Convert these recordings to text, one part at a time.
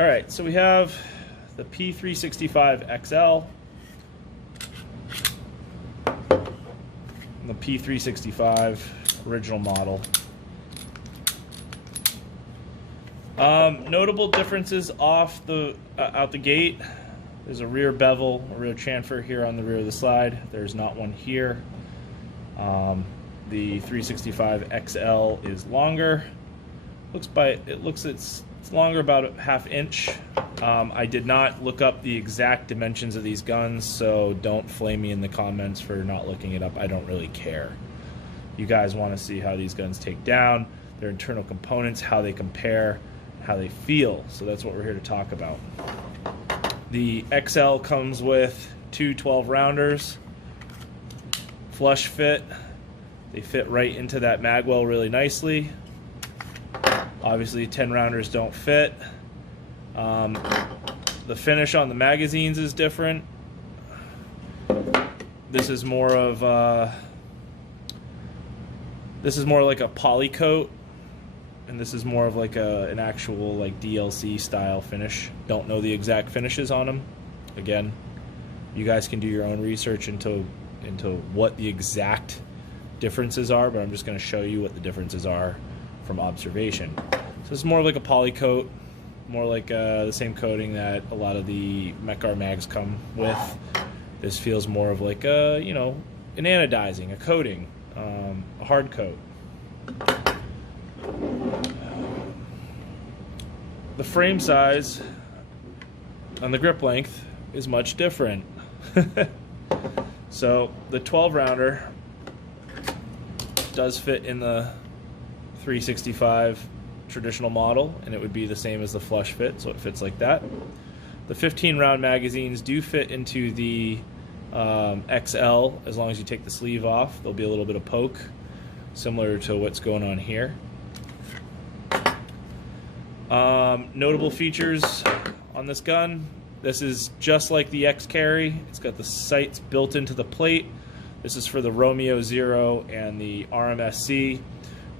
Alright, so we have the P365XL and the P365 original model. Notable differences off the out the gate. There's a rear bevel, a rear chamfer here on the rear of the slide. There's not one here. The 365XL is longer. It's longer about a ½ inch. I did not look up the exact dimensions of these guns, so don't flame me in the comments for not looking it up. I don't really care. You guys want to see how these guns take down, their internal components, how they compare, how they feel. So that's what we're here to talk about. The XL comes with two 12-rounders, flush fit. They fit right into that magwell really nicely. Obviously 10-rounders don't fit. The finish on the magazines is different. This is more of like a poly coat, and this is more of like an actual like DLC style finish. Don't know the exact finishes on them. Again, you guys can do your own research into what the exact differences are, but I'm just going to show you what the differences are from observation. So it's more like a poly coat, more like the same coating that a lot of the Msrp mags come with. This feels more of like a, you know, an anodizing, a coating, a hard coat. The frame size and the grip length is much different. So the 12-rounder does fit in the 365 traditional model, and it would be the same as the flush fit, so it fits like that. The 15-round magazines do fit into the XL as long as you take the sleeve off. There'll be a little bit of poke, similar to what's going on here. Notable features on this gun. This is just like the X-Carry. It's got the sights built into the plate. This is for the Romeo 0 and the RMSC.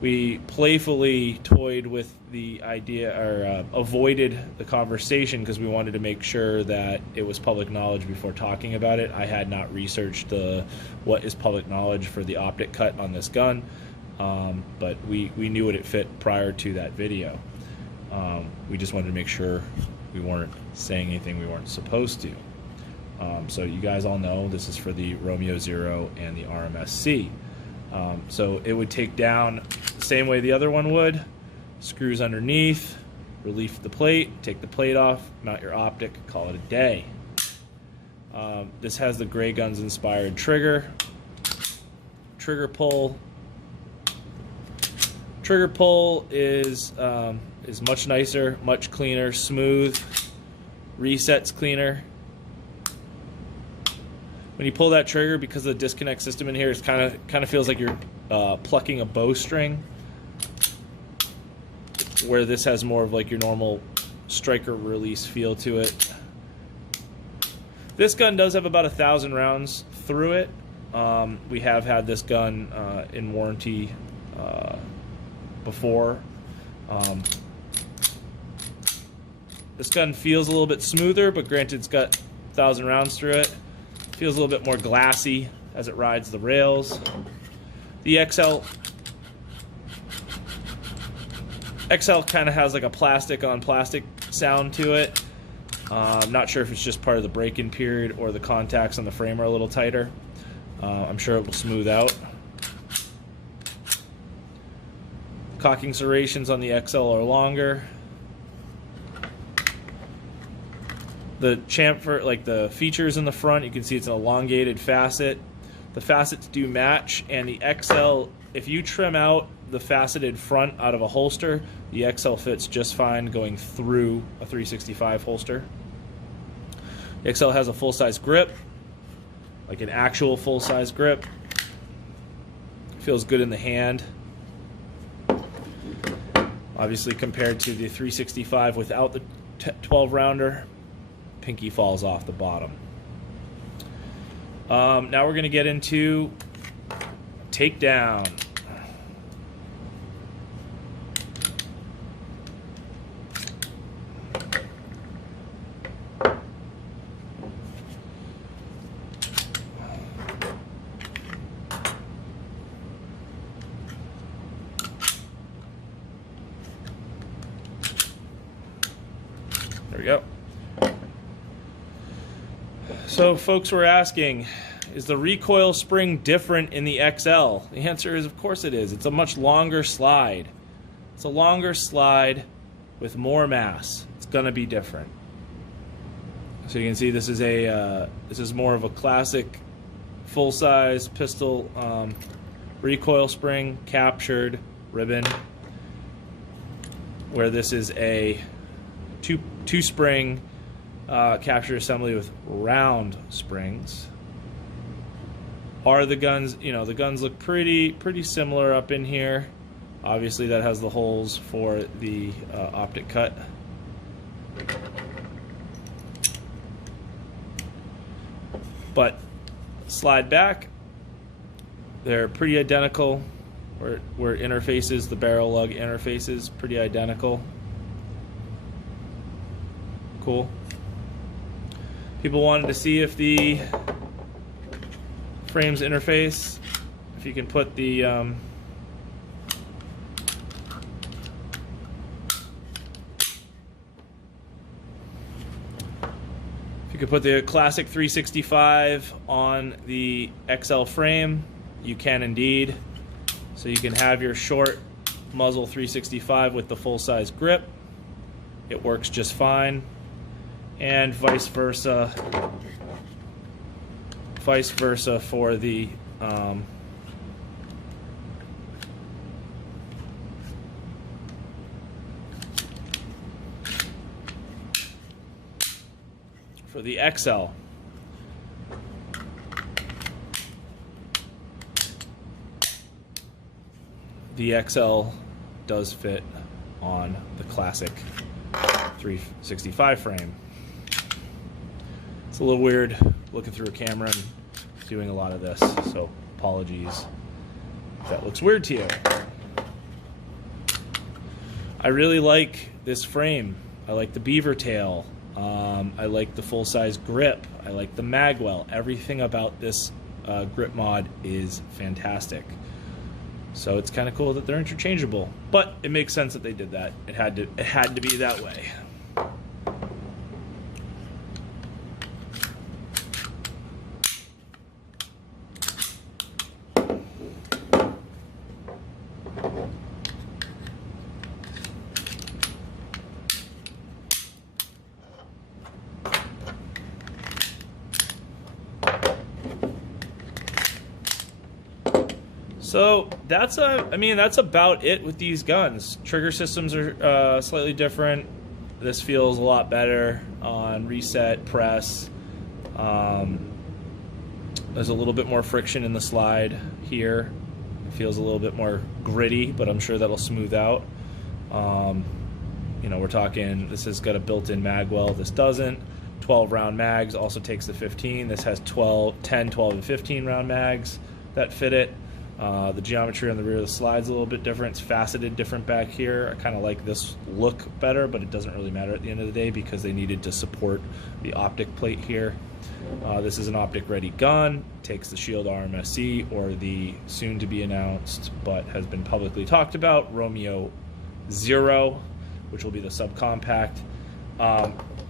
We playfully toyed with the idea, or avoided the conversation, because we wanted to make sure that it was public knowledge before talking about it. I had not researched what is public knowledge for the optic cut on this gun, but we knew what it fit prior to that video. We just wanted to make sure we weren't saying anything we weren't supposed to. So you guys all know this is for the Romeo 0 and the RMSC. So it would take down the same way the other one would. Screws underneath, relief the plate, take the plate off, mount your optic, call it a day. This has the Gray Guns inspired trigger pull. Trigger pull is much nicer, much cleaner, smooth, resets cleaner. When you pull that trigger, because of the disconnect system in here, it kind of feels like you're plucking a bowstring, where this has more of like your normal striker release feel to it. This gun does have about 1,000 rounds through it. We have had this gun in warranty before. This gun feels a little bit smoother, but granted it's got 1,000 rounds through it. Feels a little bit more glassy as it rides the rails. The XL kind of has like a plastic on plastic sound to it. I'm not sure if it's just part of the break-in period or the contacts on the frame are a little tighter. I'm sure it will smooth out. Cocking serrations on the XL are longer. The chamfer, like the features in the front, you can see it's an elongated facet. The facets do match, and the XL, if you trim out the faceted front out of a holster, the XL fits just fine going through a 365 holster. The XL has a full-size grip, like an actual full-size grip. Feels good in the hand. Obviously, compared to the 365 without the 12-rounder, pinky falls off the bottom. Now we're going to get into Takedown. we go. So folks were asking, is the recoil spring different in the XL? The answer is, of course it is. It's a much longer slide. It's a longer slide with more mass. It's gonna be different. So you can see this is more of a classic full-size pistol recoil spring captured ribbon, where this is a two spring capture assembly with round springs. Are the guns, you know, the guns look pretty similar up in here. Obviously that has the holes for the optic cut. But slide back, they're pretty identical. Where interfaces, the barrel lug interfaces, pretty identical. Cool. People wanted to see if the frames interface, if you can put the if you could put the classic 365 on the XL frame, you can indeed. So you can have your short muzzle 365 with the full-size grip. It works just fine. And vice versa for the XL. The XL does fit on the classic 365 frame. It's a little weird looking through a camera and doing a lot of this, so apologies if that looks weird to you. I really like this frame. I like the beaver tail. I like the full-size grip. I like the magwell. Everything about this grip mod is fantastic. So it's kind of cool that they're interchangeable, but it makes sense that they did that. It had to be that way. So that's about it with these guns. Trigger systems are slightly different. This feels a lot better on reset, press. There's a little bit more friction in the slide here. It feels a little bit more gritty, but I'm sure that'll smooth out. You know, we're talking, this has got a built-in magwell. This doesn't. 12 round mags, also takes the 15. This has 10, 12, and 15 round mags that fit it. The geometry on the rear of the slide's a little bit different. It's faceted different back here. I kind of like this look better, but it doesn't really matter at the end of the day because they needed to support the optic plate here. This is an optic-ready gun. Takes the Shield RMSC, or the soon-to-be announced but has been publicly talked about, Romeo 0, which will be the subcompact.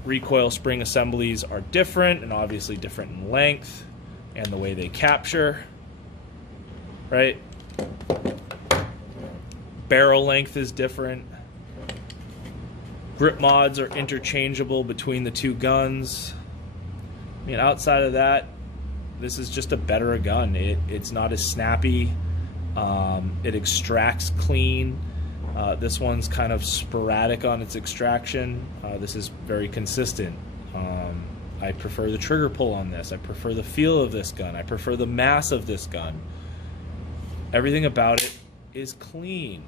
Recoil spring assemblies are different, and obviously different in length and the way they capture. Right? Barrel length is different. Grip mods are interchangeable between the two guns. I mean, outside of that, this is just a better gun. It's not as snappy. It extracts clean. This one's kind of sporadic on its extraction. This is very consistent. I prefer the trigger pull on this. I prefer the feel of this gun. I prefer the mass of this gun. Everything about it is clean.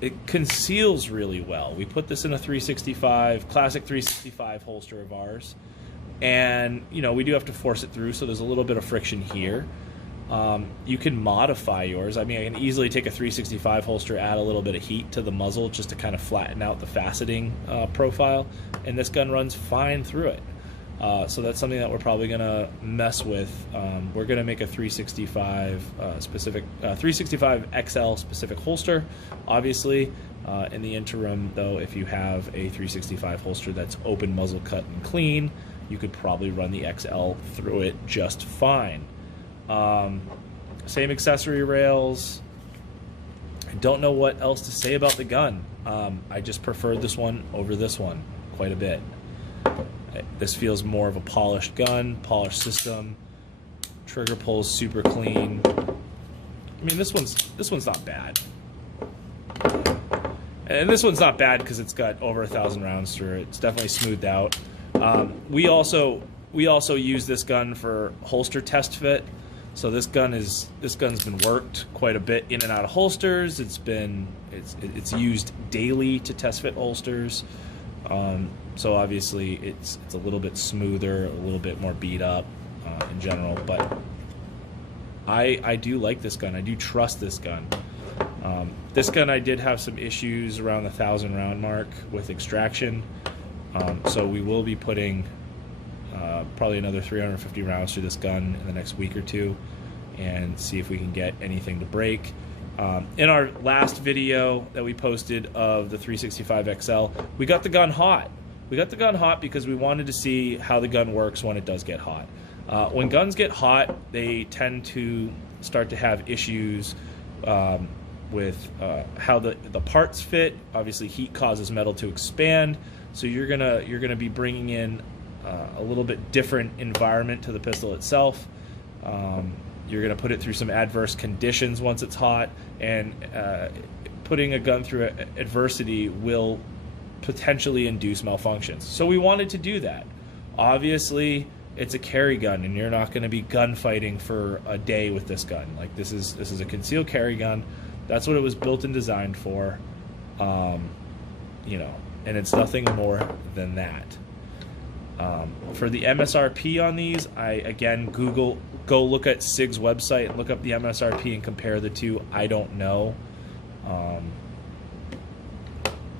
It conceals really well. We put this in a 365, classic 365 holster of ours. And, you know, we do have to force it through, so there's a little bit of friction here. You can modify yours. I mean, I can easily take a 365 holster, add a little bit of heat to the muzzle just to kind of flatten out the faceting profile. And this gun runs fine through it. So that's something that we're probably going to mess with. We're going to make a 365 specific 365XL specific holster. Obviously, in the interim, though, if you have a 365 holster that's open, muzzle cut, and clean, you could probably run the XL through it just fine. Same accessory rails. I don't know what else to say about the gun. I just preferred this one over this one quite a bit. This feels more of a polished gun, polished system. Trigger pull's super clean. I mean, this one's not bad. And this one's not bad because it's got over 1,000 rounds through it. It's definitely smoothed out. We also use this gun for holster test fit. So this gun's been worked quite a bit in and out of holsters. It's used daily to test fit holsters. So obviously it's a little bit smoother, a little bit more beat up in general. But I do like this gun. I do trust this gun. This gun, I did have some issues around the 1,000 round mark with extraction. So we will be putting probably another 350 rounds through this gun in the next week or two and see if we can get anything to break. In our last video that we posted of the 365XL, we got the gun hot. We got the gun hot because we wanted to see how the gun works when it does get hot. When guns get hot, they tend to start to have issues with how the parts fit. Obviously, heat causes metal to expand, so you're gonna be bringing in a little bit different environment to the pistol itself. You're going to put it through some adverse conditions once it's hot, and putting a gun through adversity will potentially induce malfunctions. So we wanted to do that. Obviously, it's a carry gun, and you're not going to be gunfighting for a day with this gun. Like this is a concealed carry gun. That's what it was built and designed for. You know, and it's nothing more than that. For the MSRP on these, again, go look at SIG's website and look up the MSRP and compare the two. I don't know.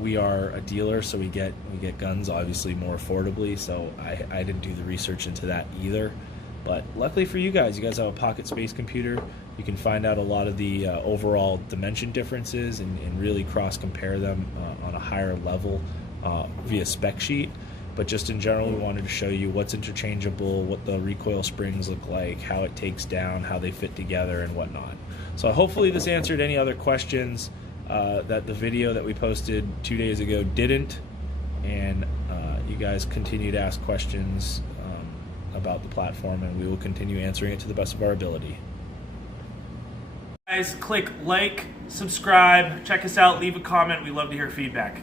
We are a dealer, so we get guns obviously more affordably, so I didn't do the research into that either. But luckily for you guys have a pocket space computer. You can find out a lot of the overall dimension differences and really cross compare them on a higher level via spec sheet. But just in general, we wanted to show you what's interchangeable, what the recoil springs look like, how it takes down, how they fit together, and whatnot. So hopefully this answered any other questions that the video that we posted 2 days ago didn't. And you guys continue to ask questions about the platform, and we will continue answering it to the best of our ability. Guys, click like, subscribe, check us out, leave a comment. We love to hear feedback.